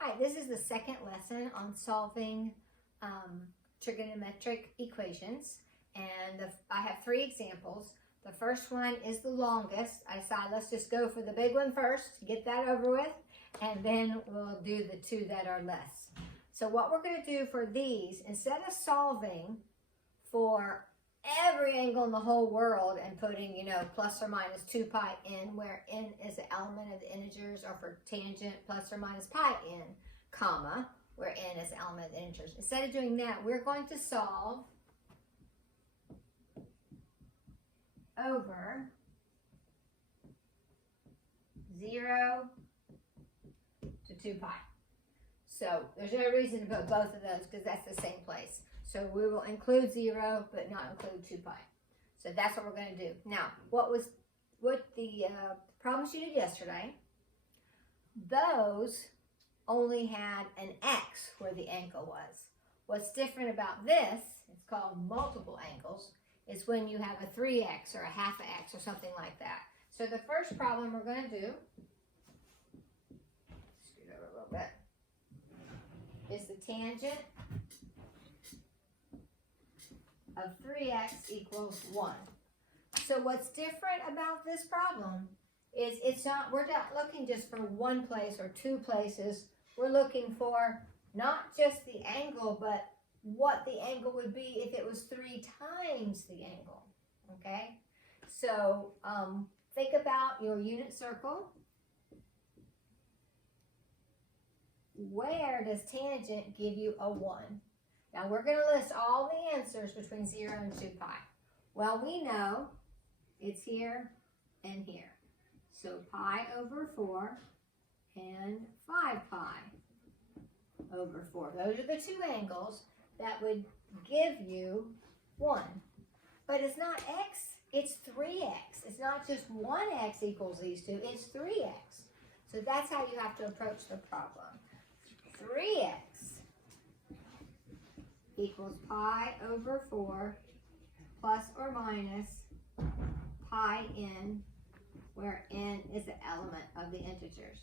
All right, this is the second lesson on solving trigonometric equations, and I have 3 examples. The first one is the longest. I decided let's just go for the big one first to get that over with, and then we'll do the 2 that are less. So what we're going to do for these, instead of solving for every angle in the whole world and putting, plus or minus 2 pi n, where n is the element of the integers, or for tangent, plus or minus pi n, comma, where n is the element of the integers. Instead of doing that, we're going to solve over 0 to 2 pi. So there's no reason to put both of those because that's the same place. So we will include 0, but not include 2 pi. So that's what we're going to do. Now, what the problems you did yesterday, those only had an x where the angle was. What's different about this, it's called multiple angles, is when you have a 3x or a half x or something like that. So the first problem we're going to do, scoot over a little bit, is the tangent of 3x equals 1. So what's different about this problem is we're not looking just for one place or 2 places. We're looking for not just the angle, but what the angle would be if it was 3 times the angle, okay? So think about your unit circle. Where does tangent give you a 1? Now we're going to list all the answers between 0 and 2 pi. Well, we know it's here and here. So pi over 4 and 5 pi over 4. Those are the 2 angles that would give you 1. But it's not x, it's 3x. It's not just 1x equals these 2, it's 3x. So that's how you have to approach the problem. 3x equals pi over 4 plus or minus pi n, where n is the element of the integers.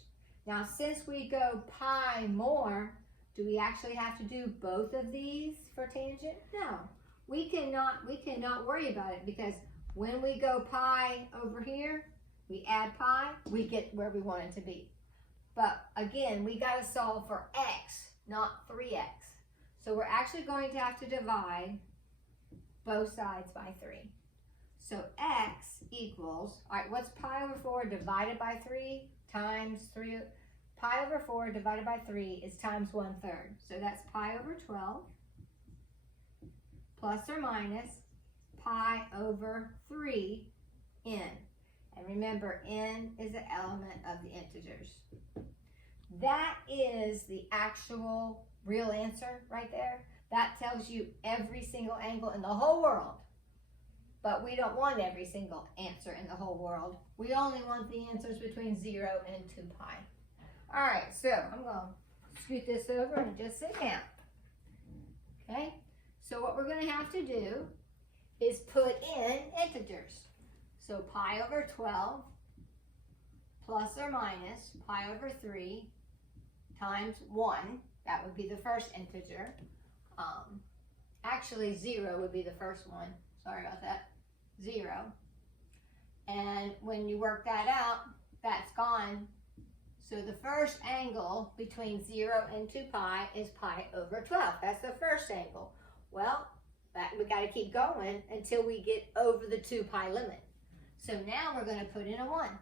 Now, since we go pi more, do we actually have to do both of these for tangent? No. We cannot worry about it, because when we go pi over here, we add pi, we get where we want it to be. But again, we got to solve for x, not 3x. So we're actually going to have to divide both sides by 3. So x equals, all right, what's pi over 4 divided by 3 times 3? Pi over 4 divided by 3 is times 1/3. So that's pi over 12 plus or minus pi over 3 n. And remember, n is the element of the integers. That is the actual real answer right there. That tells you every single angle in the whole world. But we don't want every single answer in the whole world. We only want the answers between 0 and 2 pi. All right, so I'm going to scoot this over and just sit down. Okay, so what we're going to have to do is put in integers. So pi over 12 plus or minus pi over 3 times 1. That would be the first integer. Actually, 0 would be the first one. Sorry about that. 0. And when you work that out, that's gone. So the first angle between 0 and 2 pi is pi over 12. That's the first angle. Well, we got to keep going until we get over the 2 pi limit. So now we're going to put in a 1.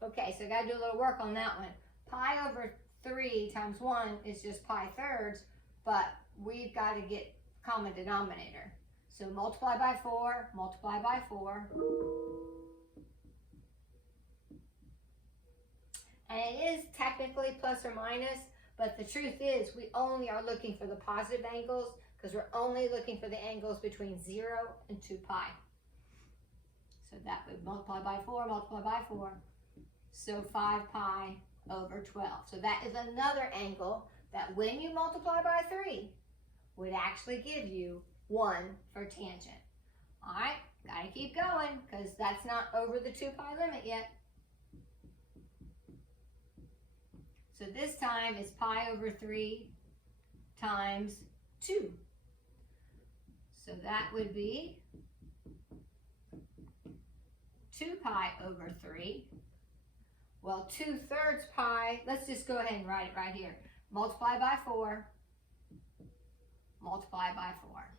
Okay, so I got to do a little work on that one. Pi over 3 times 1 is just pi thirds, but we've got to get common denominator. So multiply by 4, multiply by 4. And it is technically plus or minus, but the truth is we only are looking for the positive angles, because we're only looking for the angles between 0 and 2 pi. So that would multiply by 4, multiply by 4. So 5 pi over 12. So that is another angle that when you multiply by 3 would actually give you 1 for tangent. All right, gotta keep keep going because that's not over the 2 pi limit yet. So this time is pi over 3 times 2. So that would be 2 pi over 3. Well, 2/3 pi, let's just go ahead and write it right here. Multiply by 4, multiply by 4.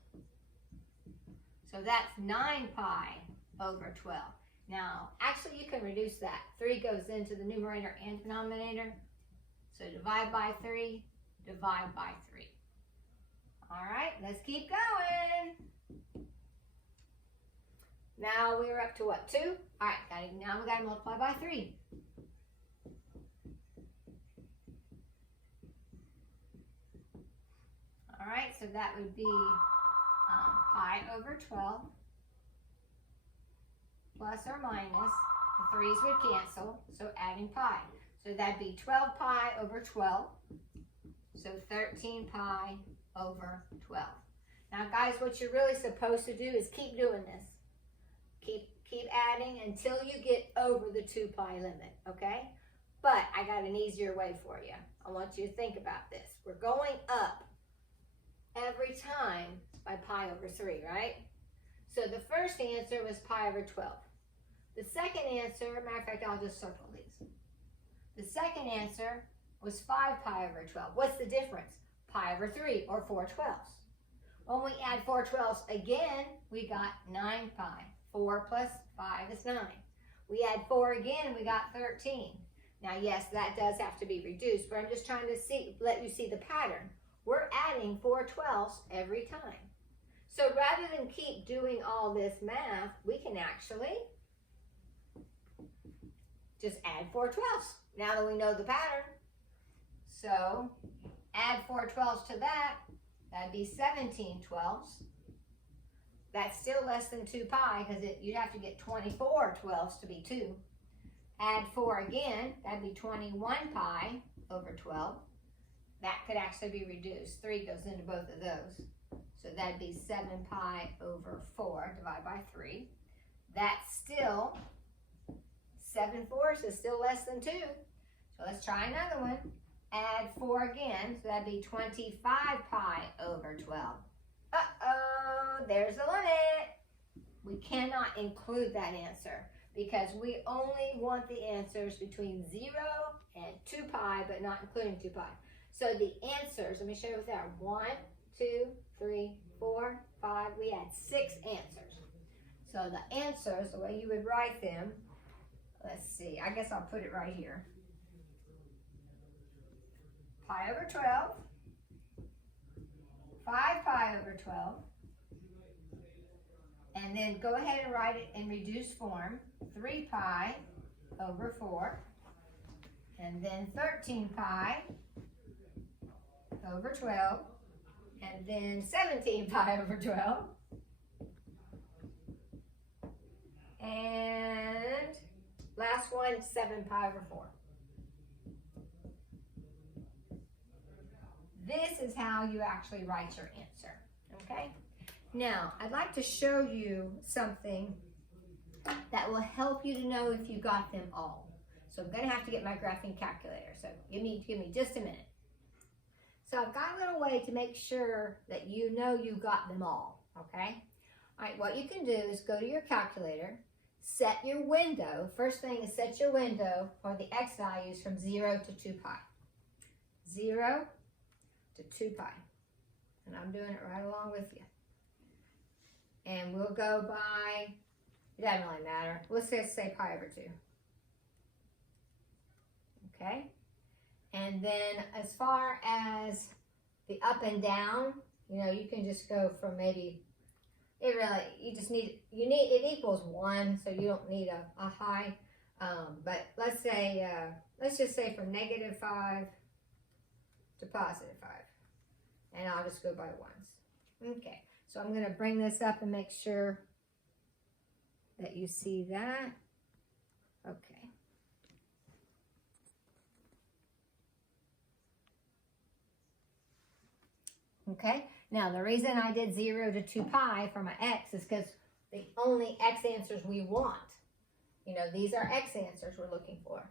So that's 9 pi over 12. Now, actually you can reduce that. 3 goes into the numerator and denominator. So divide by 3, divide by 3. All right, let's keep going. Now we're up to what, 2? All right, now we got to multiply by 3. All right, so that would be pi over 12 plus or minus, the 3's would cancel, so adding pi. So that'd be 12 pi over 12, so 13 pi over 12. Now guys, what you're really supposed to do is keep doing this. Keep adding until you get over the 2 pi limit, okay? But I got an easier way for you. I want you to think about this. We're going up every time by pi over 3, right? So the first answer was pi over 12. The second answer, matter of fact, I'll just circle these. The second answer was 5 pi over 12. What's the difference? Pi over 3, or 4/12. When we add 4/12 again, we got 9 pi. 4 plus 5 is 9. We add 4 again, we got 13. Now, yes, that does have to be reduced, but I'm just trying to let you see the pattern. We're adding 4/12 every time. So rather than keep doing all this math, we can actually just add 4/12 now that we know the pattern. So add 4/12 to that, that'd be 17/12. That's still less than 2 pi because you'd have to get 24/12 to be 2. Add 4 again, that'd be 21 pi over 12. That could actually be reduced. 3 goes into both of those. So that'd be 7 pi over 4 divided by 3. That's still 7/4 is still less than 2. So let's try another one. Add 4 again, so that'd be 25 pi over 12. Uh-oh, there's the limit. We cannot include that answer because we only want the answers between 0 and 2 pi, but not including 2 pi. So the answers, let me show you what they are. 1, 2, 3, 4, 5. We had 6 answers. So the answers, the way you would write them, let's see, I guess I'll put it right here. Pi over 12, 5 pi over 12, and then go ahead and write it in reduced form. 3 pi over 4, and then 13 pi over 12, and then 17 pi over 12, and last one, 7 pi over 4. This is how you actually write your answer, okay? Now, I'd like to show you something that will help you to know if you got them all. So I'm gonna have to get my graphing calculator, so give me just a minute. So I've got a little way to make sure that you know you got them all, okay? All right, what you can do is go to your calculator, set your window. First thing is set your window for the x values from 0 to 2 pi. 0 to 2 pi. And I'm doing it right along with you. And we'll go by, it doesn't really matter. Let's just say pi over 2. Okay? And then as far as the up and down, you know, you can just go from maybe, it equals 1, so you don't need a high. But let's just say from -5 to +5. And I'll just go by ones. Okay, so I'm going to bring this up and make sure that you see that. Okay. Okay, now the reason I did 0 to 2 pi for my x is because the only x answers we want. You know, these are x answers we're looking for.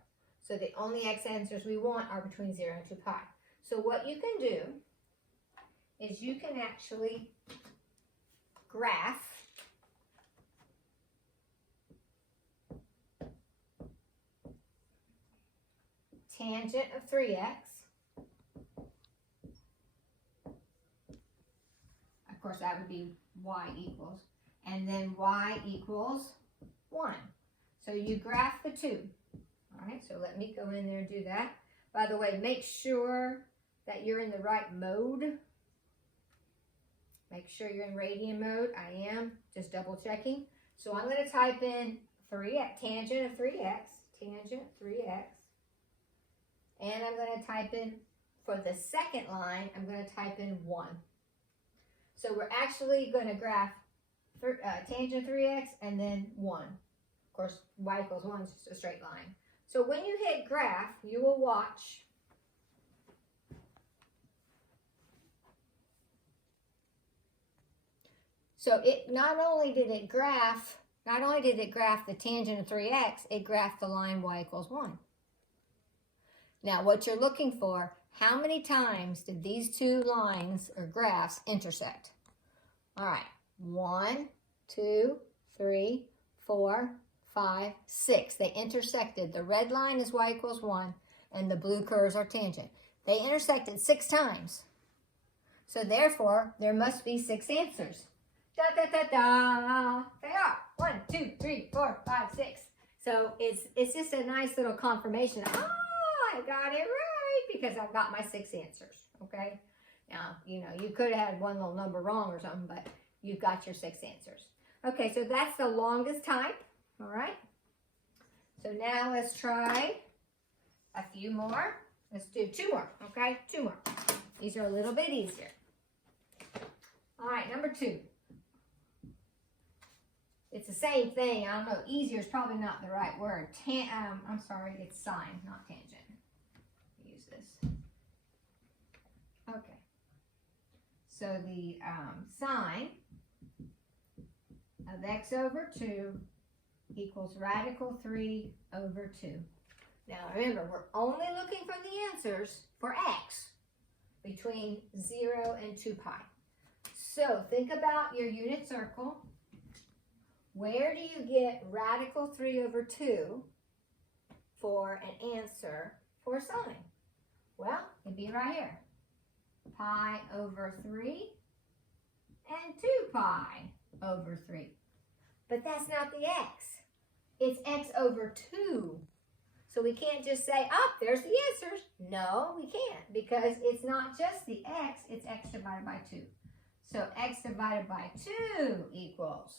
So the only x answers we want are between 0 and 2 pi. So what you can do is you can actually graph tangent of 3x. Of course, that would be y equals. And then y equals 1. So you graph the two. All right, so let me go in there and do that. By the way, make sure that you're in the right mode. Make sure you're in radian mode. I am, just double checking. So I'm going to type in 3x, tangent of 3x, tangent 3x. And I'm going to type in, for the second line, I'm going to type in 1. So we're actually going to graph tangent 3x and then 1. Of course, y equals 1 is just a straight line. So when you hit graph, you will watch so it not only did it graph the tangent of 3x, it graphed the line y equals 1. Now what you're looking for, how many times did these two lines or graphs intersect? All right, 1, 2, 3, 4, 5, 6. They intersected. The red line is y equals 1 and the blue curves are tangent. They intersected 6 times. So therefore, there must be 6 answers. Da, da, da, da. They are 1, 2, 3, 4, 5, 6. So it's just a nice little confirmation. Oh, I got it right because I've got my 6 answers. Okay. Now, you know, you could have had one little number wrong or something, but you've got your 6 answers. Okay, so that's the longest type. All right. So now let's try a few more. Let's do 2 more. Okay, 2 more. These are a little bit easier. All right, number 2. It's the same thing. I don't know. Easier is probably not the right word. I'm sorry. It's sine, not tangent. Use this. Okay. So the sine of x over 2 equals radical 3 over 2. Now remember, we're only looking for the answers for x between 0 and 2 pi. So think about your unit circle. Where do you get radical 3 over 2 for an answer for sine? Well, it'd be right here. Pi over 3 and 2 pi over 3. But that's not the x. It's x over 2. So we can't just say, oh, there's the answers. No, we can't, because it's not just the x, it's x divided by 2. So x divided by 2 equals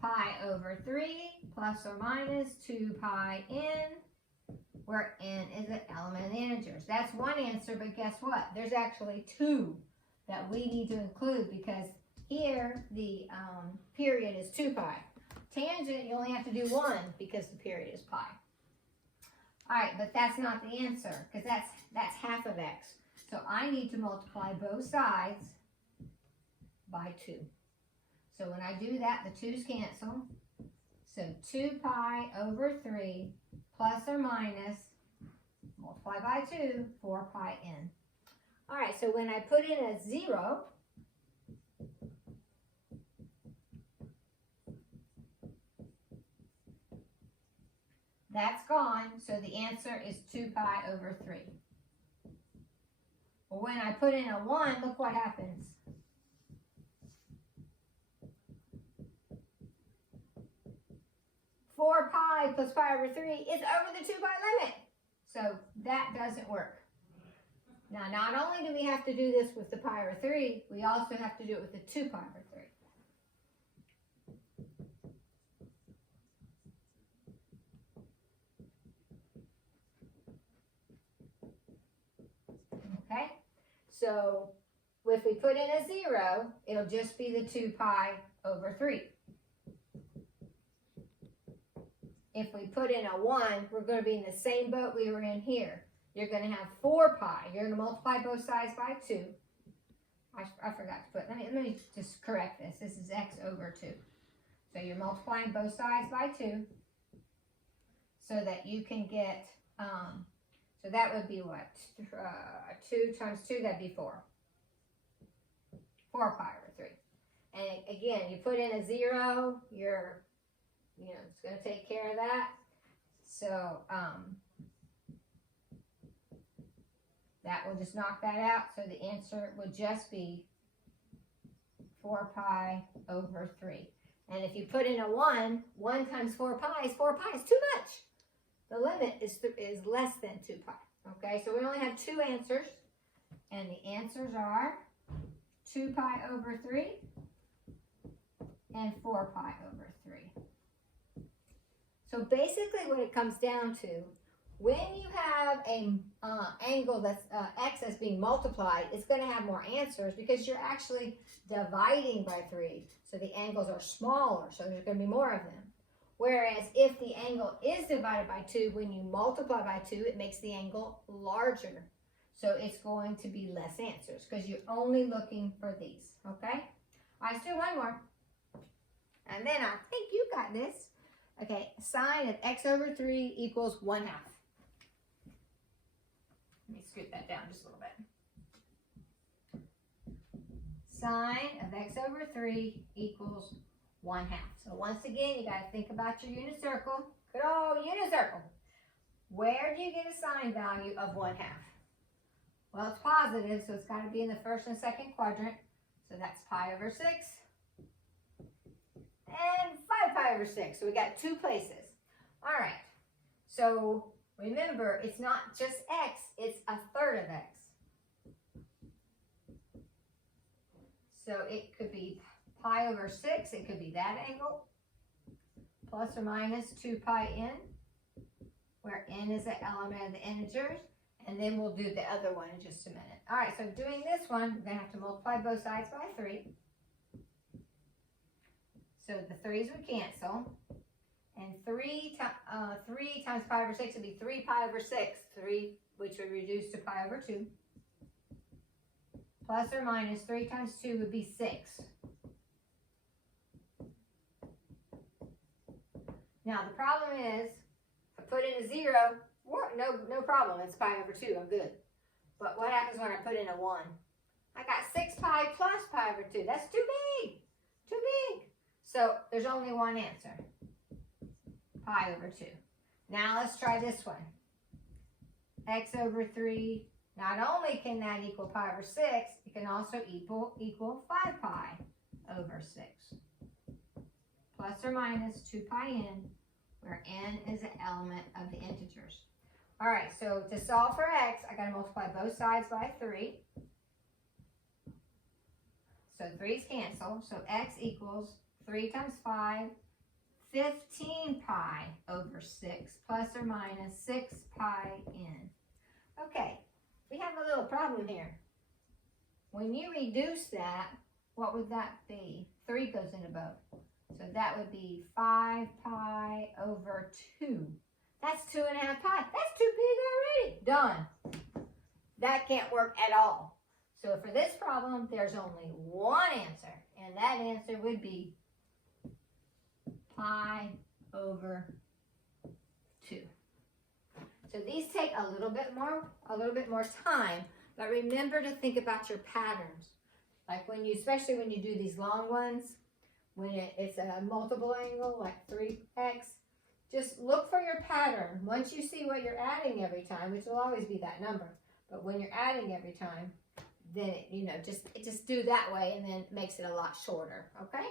pi over 3 plus or minus 2 pi n, where n is an element of the integers. That's one answer, but guess what? There's actually 2 that we need to include because here the period is 2 pi. Tangent, you only have to do 1 because the period is pi. All right, but that's not the answer because that's half of x. So I need to multiply both sides by 2. So when I do that, the 2's cancel. So 2 pi over 3 plus or minus, multiply by 2, 4 pi n. All right, so when I put in a 0, that's gone, so the answer is 2 pi over 3. Well, when I put in a 1, look what happens. Four pi plus pi over 3 is over the 2 pi limit. So that doesn't work. Now, not only do we have to do this with the pi over 3, we also have to do it with the 2 pi over 3. Okay? So if we put in a 0, it'll just be the 2 pi over 3. If we put in a 1, we're going to be in the same boat we were in here. You're going to have 4 pi. You're going to multiply both sides by 2. I forgot to put, let me just correct this. This is x over 2. So you're multiplying both sides by 2 so that you can get, so that would be what? 2 times 2, that'd be 4. 4 pi over 3. And again, you put in a 0, it's going to take care of that. So that will just knock that out. So the answer would just be 4 pi over 3. And if you put in a 1, 1 times 4 pi is too much. The limit is less than 2 pi. Okay, so we only have 2 answers. And the answers are 2 pi over 3 and 4 pi over 3. So basically what it comes down to, when you have an angle that's x that's being multiplied, it's going to have more answers because you're actually dividing by 3. So the angles are smaller, so there's going to be more of them. Whereas if the angle is divided by 2, when you multiply by 2, it makes the angle larger. So it's going to be less answers because you're only looking for these, okay? All right, let's do one more. And then I think you got this. Okay, sine of x over 3 equals 1/2. Let me scoot that down just a little bit. Sine of x over 3 equals 1/2. So once again, you got to think about your unit circle. Good old unit circle. Where do you get a sine value of 1/2? Well, it's positive, so it's got to be in the first and second quadrant. So that's pi over 6 and 5 pi over 6. So we got 2 places. All right. So remember, it's not just x, it's a third of x. So it could be pi over 6, it could be that angle, plus or minus 2 pi n, where n is an element of the integers, and then we'll do the other one in just a minute. All right, so doing this one, we're going to have to multiply both sides by 3. So the 3's would cancel, and 3 times pi over 6 would be 3 pi over 6, 3, which would reduce to pi over 2. Plus or minus 3 times 2 would be 6. Now the problem is, if I put in a 0, no problem, it's pi over 2, I'm good. But what happens when I put in a 1? I got 6 pi plus pi over 2. That's too big, too big. So there's only one answer, pi over 2. Now let's try this one. X over 3, not only can that equal pi over 6, it can also equal 5 pi over 6. Plus or minus 2 pi n, where n is an element of the integers. All right, so to solve for x, I got to multiply both sides by 3. So 3's cancel, so x equals 3 times 5, 15 pi over 6, plus or minus 6 pi n. Okay, we have a little problem here. When you reduce that, what would that be? 3 goes into both. So that would be 5 pi over 2. That's 2.5 pi. That's too big already. Done. That can't work at all. So for this problem, there's only one answer, and that answer would be pi over 2. So these take a little bit more time, but remember to think about your patterns. Like especially when you do these long ones, when it's a multiple angle, like 3x, just look for your pattern. Once you see what you're adding every time, which will always be that number, but when you're adding every time, then just do that way, and then it makes it a lot shorter, okay?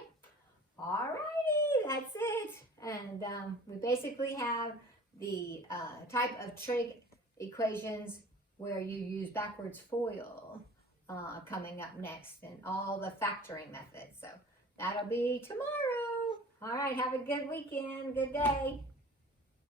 Alrighty, that's it. And we basically have the type of trig equations where you use backwards FOIL coming up next, and all the factoring methods. So that'll be tomorrow. All right, have a good weekend, good day.